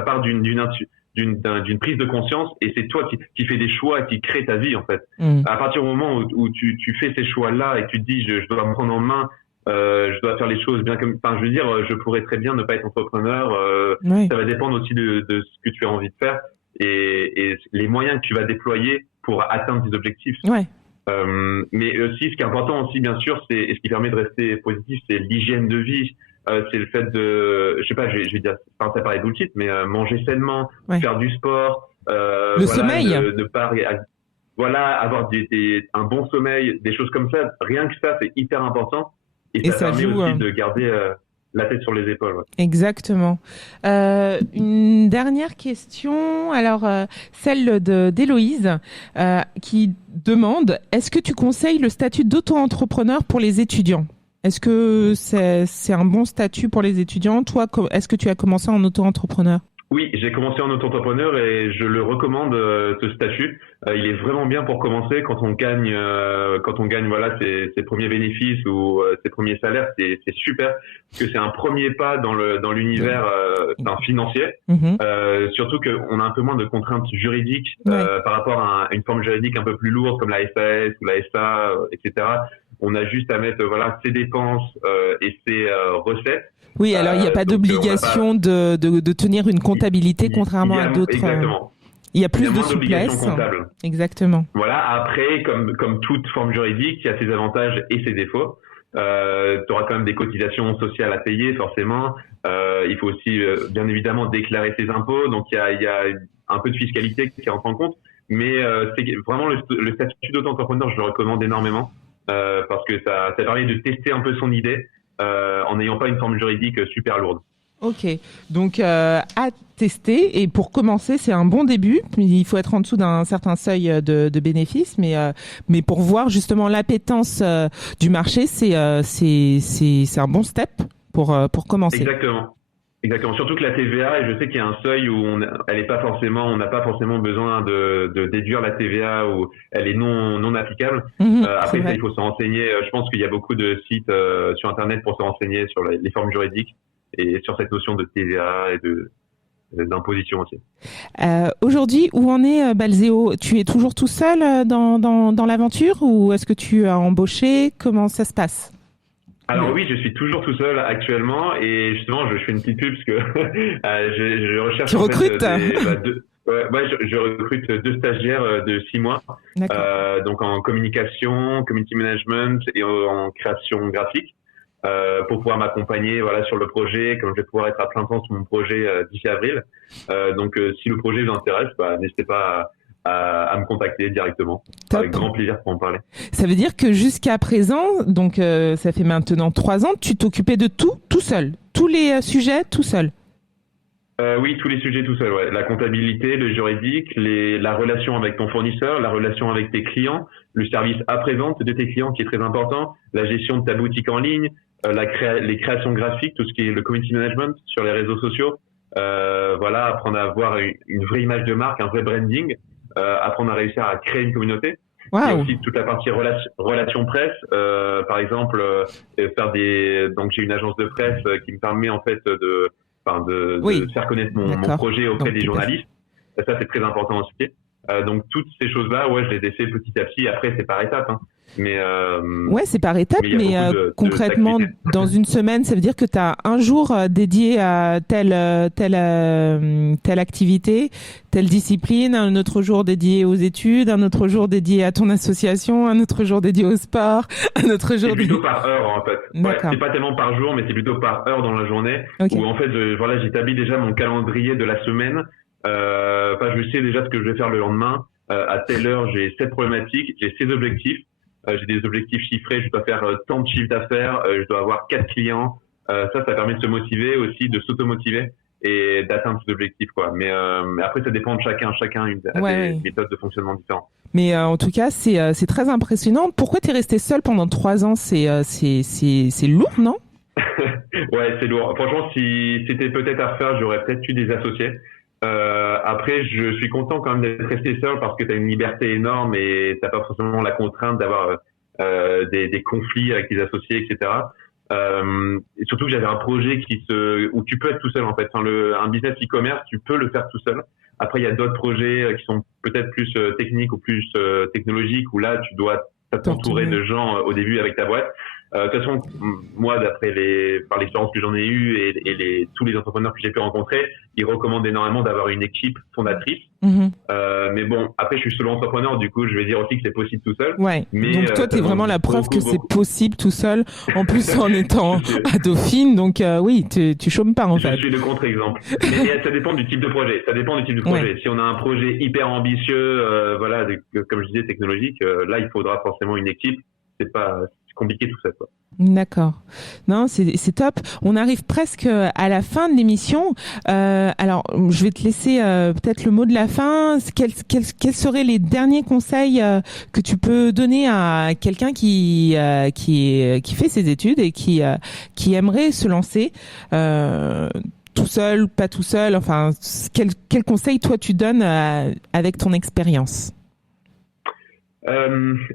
part d'une prise de conscience et c'est toi qui fais des choix et qui crée ta vie, en fait. À partir du moment où tu fais ces choix-là et que tu te dis, je dois me prendre en main, je dois faire les choses bien je veux dire, je pourrais très bien ne pas être entrepreneur. Ça va dépendre aussi de ce que tu as envie de faire et les moyens que tu vas déployer pour atteindre tes objectifs. Ouais. Mais aussi, ce qui est important aussi, bien sûr, et ce qui permet de rester positif, c'est l'hygiène de vie. C'est le fait de, je sais pas, je vais dire, ça paraît bullshit, mais manger sainement, faire du sport, le sommeil, ne pas, avoir un bon sommeil, des choses comme ça. Rien que ça, c'est hyper important et ça permet aussi de garder la tête sur les épaules. Ouais. Exactement. Une dernière question, alors celle d'Héloïse qui demande: est-ce que tu conseilles le statut d'auto-entrepreneur pour les étudiants? Est-ce que c'est un bon statut pour les étudiants? Toi, est-ce que tu as commencé en auto-entrepreneur? Oui, j'ai commencé en auto-entrepreneur et je le recommande, ce statut. Il est vraiment bien pour commencer quand on gagne ses premiers bénéfices ou ses premiers salaires, c'est super parce que c'est un premier pas dans l'univers financier. Surtout qu'on a un peu moins de contraintes juridiques par rapport à une forme juridique un peu plus lourde comme la SAS ou la SA, etc. On a juste à mettre ses dépenses et ses recettes. Oui, alors il n'y a pas d'obligation de tenir une comptabilité contrairement à d'autres. Exactement. Il y a plus de souplesse. Exactement. Voilà. Après, comme toute forme juridique, il y a ses avantages et ses défauts. Tu auras quand même des cotisations sociales à payer, forcément. Il faut aussi, bien évidemment, déclarer ses impôts. Donc il y a un peu de fiscalité qui rentre en compte. Mais c'est vraiment le statut d'auto-entrepreneur, je le recommande énormément parce que ça permet de tester un peu son idée. En n'ayant pas une forme juridique super lourde. Ok, donc à tester, et pour commencer, c'est un bon début. Il faut être en dessous d'un certain seuil de bénéfices, mais pour voir justement l'appétence du marché, c'est un bon step pour commencer. Exactement. Exactement. Surtout que la TVA, et je sais qu'il y a un seuil où elle est pas forcément, on n'a pas forcément besoin de déduire la TVA, ou elle est non applicable. Après ça, il faut se renseigner. Je pense qu'il y a beaucoup de sites sur Internet pour se renseigner sur les formes juridiques et sur cette notion de TVA et d'imposition aussi. Aujourd'hui, où en est Balzeo? Tu es toujours tout seul dans l'aventure, ou est-ce que tu as embauché? Comment ça se passe? Alors oui, je suis toujours tout seul actuellement, et justement, je fais une petite pub parce que je recherche Tu recrutes? je recrute 2 stagiaires de 6 mois, donc en communication, community management et en création graphique, pour pouvoir m'accompagner sur le projet, comme je vais pouvoir être à plein temps sur mon projet d'ici avril. Donc si le projet vous intéresse, n'hésitez pas à me contacter directement. Top. Avec grand plaisir pour en parler. Ça veut dire que jusqu'à présent, donc ça fait maintenant 3 ans, tu t'occupais de tout seul, tous les sujets tout seul. Oui, tous les sujets tout seul. Ouais. La comptabilité, le juridique, la relation avec ton fournisseur, la relation avec tes clients, le service après-vente de tes clients qui est très important, la gestion de ta boutique en ligne, les créations graphiques, tout ce qui est le community management sur les réseaux sociaux. Apprendre à avoir une vraie image de marque, un vrai branding, apprendre à réussir à créer une communauté. Wow. Il y a aussi toute la partie relations presse, par exemple, donc j'ai une agence de presse qui me permet en fait de faire connaître mon projet auprès des journalistes. Ça, c'est très important aussi. Donc toutes ces choses-là, je les ai fait petit à petit. Après, c'est par étapes. Ouais, c'est par étapes, mais concrètement, dans une semaine, ça veut dire que tu as un jour dédié à telle activité, telle discipline, un autre jour dédié aux études, un autre jour dédié à ton association, un autre jour dédié au sport, un autre jour. C'est plutôt par heure en fait. C'est pas tellement par jour, mais c'est plutôt par heure dans la journée. Okay. Où en fait, j'établis déjà mon calendrier de la semaine. Je sais déjà ce que je vais faire le lendemain. À telle heure, j'ai cette problématique, j'ai ces objectifs. J'ai des objectifs chiffrés, je dois faire tant de chiffre d'affaires, je dois avoir 4 clients. Ça permet de se motiver aussi, de s'automotiver et d'atteindre ces objectifs, quoi. Mais après, ça dépend de chacun. Chacun a des méthodes de fonctionnement différentes. Mais en tout cas, c'est très impressionnant. Pourquoi t'es resté seul pendant 3 ans? C'est lourd, non? Ouais, c'est lourd. Franchement, si c'était peut-être à refaire, j'aurais peut-être eu des associés. Après, je suis content quand même d'être resté seul parce que tu as une liberté énorme et t'as pas forcément la contrainte d'avoir des conflits avec tes associés, etc. Et surtout que j'avais un projet où tu peux être tout seul en fait. Un business e-commerce, tu peux le faire tout seul. Après, il y a d'autres projets qui sont peut-être plus techniques ou plus technologiques où là, tu dois t'entourer de gens au début avec ta boîte. De toute façon, moi, par l'expérience que j'en ai eue et tous les entrepreneurs que j'ai pu rencontrer, ils recommandent énormément d'avoir une équipe fondatrice. Mais bon, après, je suis solo entrepreneur, du coup, je vais dire aussi que c'est possible tout seul. Ouais. Mais donc toi, t'es vraiment la preuve que c'est possible tout seul, en plus en étant à Dauphine. Donc oui, tu chômes pas en fait. Je suis le contre-exemple. Mais ça dépend du type de projet. Si on a un projet hyper ambitieux, comme je disais, technologique, là, il faudra forcément une équipe. C'est compliqué tout ça, quoi. D'accord. Non, c'est top. On arrive presque à la fin de l'émission. Alors, je vais te laisser peut-être le mot de la fin. Quels seraient les derniers conseils que tu peux donner à quelqu'un qui fait ses études et qui aimerait se lancer tout seul, pas tout seul. Enfin, quel conseil toi tu donnes avec ton expérience?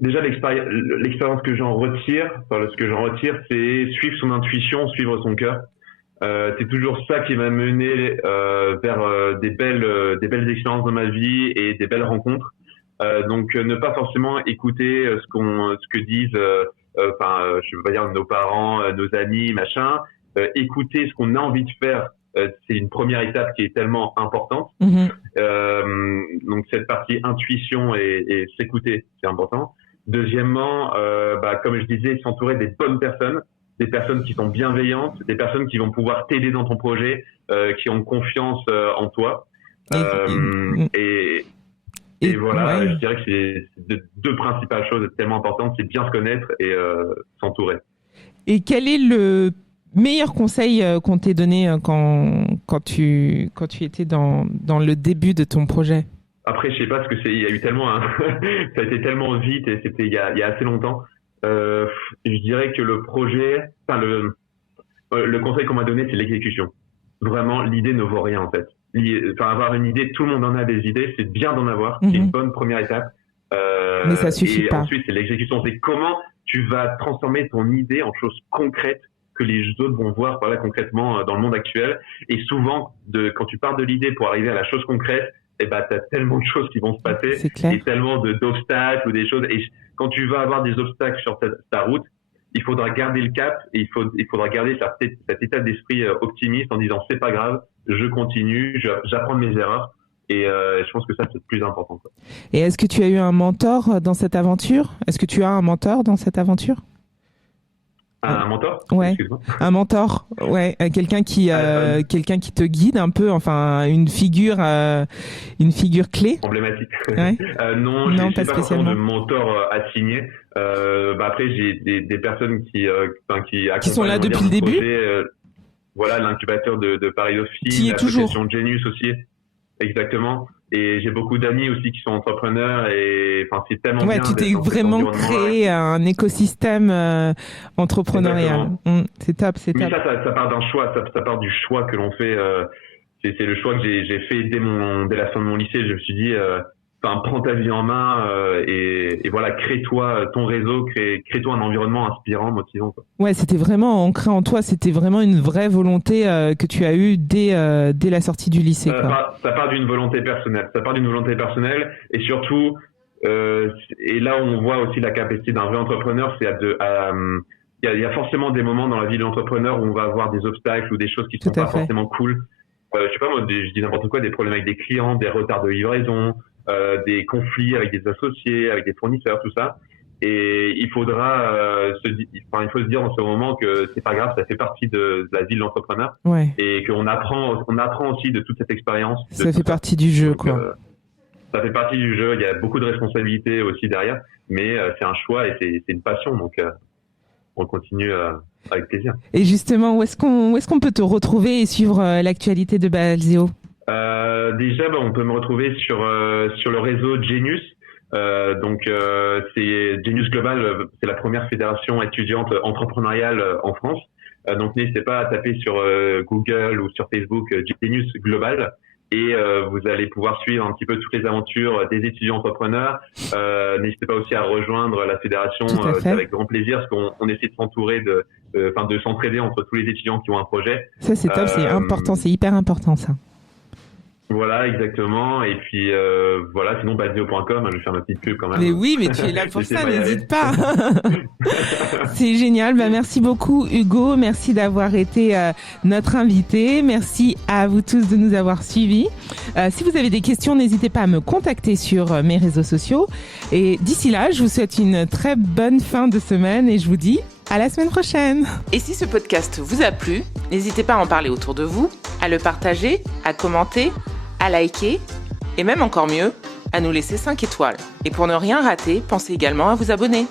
Déjà l'expérience que j'en retire, c'est suivre son intuition, suivre son cœur. C'est toujours ça qui m'a mené vers des belles expériences dans ma vie et des belles rencontres. Donc ne pas forcément écouter ce que disent je veux pas dire nos parents, nos amis, machin. Écouter ce qu'on a envie de faire. C'est une première étape qui est tellement importante. Donc cette partie intuition et s'écouter, c'est important. Deuxièmement, comme je disais, s'entourer des bonnes personnes, des personnes qui sont bienveillantes, des personnes qui vont pouvoir t'aider dans ton projet, qui ont confiance en toi. Et voilà, ouais. Je dirais que c'est deux principales choses tellement importantes, c'est bien se connaître et s'entourer. Et quel est le Meilleur conseil qu'on t'ait donné quand tu étais dans le début de ton projet? Après, je sais pas, parce que il y a eu tellement, ça a été tellement vite et c'était il y a assez longtemps. Je dirais que le projet, enfin le conseil qu'on m'a donné, c'est l'exécution. Vraiment, l'idée ne vaut rien en fait. Enfin, avoir une idée, tout le monde en a des idées, c'est bien d'en avoir, c'est une bonne première étape. Mais ça suffit et pas. Ensuite, c'est l'exécution. C'est comment tu vas transformer ton idée en choses concrètes que les autres vont voir concrètement dans le monde actuel. Et souvent, quand tu pars de l'idée pour arriver à la chose concrète, t'as tellement de choses qui vont se passer et tellement d'obstacles ou des choses. Et quand tu vas avoir des obstacles sur ta route, il faudra garder le cap et il faudra garder cet état d'esprit optimiste en disant c'est pas grave, je continue, j'apprends de mes erreurs. Et je pense que ça, c'est le plus important, quoi. Et est-ce que tu as eu un mentor dans cette aventure? Est-ce que tu as un mentor dans cette aventure? Un mentor? Ouais. Excuse-moi. Un mentor, ouais. Quelqu'un qui te guide un peu, enfin, une figure clé. Emblématique. Ouais. Non, pas spécialement de mentor assigné. Après, j'ai des personnes qui sont là depuis le début. Voilà, l'incubateur de Paris Dauphine, qui est toujours. L'association Genius aussi. Exactement. Et j'ai beaucoup d'amis aussi qui sont entrepreneurs et enfin c'est tellement bien. Ouais, tu t'es vraiment créé un écosystème entrepreneurial. C'est top, c'est top. Mais ça part d'un choix, ça part du choix que l'on fait. C'est le choix que j'ai fait dès la fin de mon lycée. Je me suis dit, prends ta vie en main et voilà, crée-toi ton réseau, crée-toi un environnement inspirant, motivant, quoi. Ouais, c'était vraiment ancré en toi. C'était vraiment une vraie volonté que tu as eue dès la sortie du lycée. Ça part d'une volonté personnelle. Ça part d'une volonté personnelle et surtout, et là on voit aussi la capacité d'un vrai entrepreneur, c'est il y a forcément des moments dans la vie de l'entrepreneur où on va avoir des obstacles ou des choses qui sont pas forcément cool. Je sais pas, moi, je dis n'importe quoi, des problèmes avec des clients, des retards de livraison. Des conflits avec des associés, avec des fournisseurs, tout ça. Et il faudra il faut se dire en ce moment que c'est pas grave, ça fait partie de la vie de l'entrepreneur. Ouais. Et qu'on apprend aussi de toute cette expérience. Ça fait partie du jeu, quoi. Ça fait partie du jeu. Il y a beaucoup de responsabilités aussi derrière, mais c'est un choix et c'est une passion. Donc, on continue avec plaisir. Et justement, où est-ce qu'on peut te retrouver et suivre l'actualité de Balzeo? Déjà, on peut me retrouver sur le réseau Genius. C'est Genius Global, c'est la première fédération étudiante entrepreneuriale en France. Donc n'hésitez pas à taper sur Google ou sur Facebook Genius Global et vous allez pouvoir suivre un petit peu toutes les aventures des étudiants entrepreneurs. N'hésitez pas aussi à rejoindre la fédération, c'est avec grand plaisir parce qu'on essaie de s'entourer de s'entraider entre tous les étudiants qui ont un projet. Ça c'est top, c'est important, c'est hyper important ça. Voilà, exactement. Et puis voilà, sinon Balzeo.com, je vais faire ma petite pub quand même. Mais oui, mais tu es là pour ça, n'hésite pas. C'est génial. Merci beaucoup Hugo, merci d'avoir été notre invité. Merci à vous tous de nous avoir suivis. Si vous avez des questions, n'hésitez pas à me contacter sur mes réseaux sociaux. Et d'ici là, je vous souhaite une très bonne fin de semaine et je vous dis à la semaine prochaine. Et si ce podcast vous a plu, n'hésitez pas à en parler autour de vous, à le partager, à commenter, à liker et même encore mieux, à nous laisser 5 étoiles. Et pour ne rien rater, pensez également à vous abonner.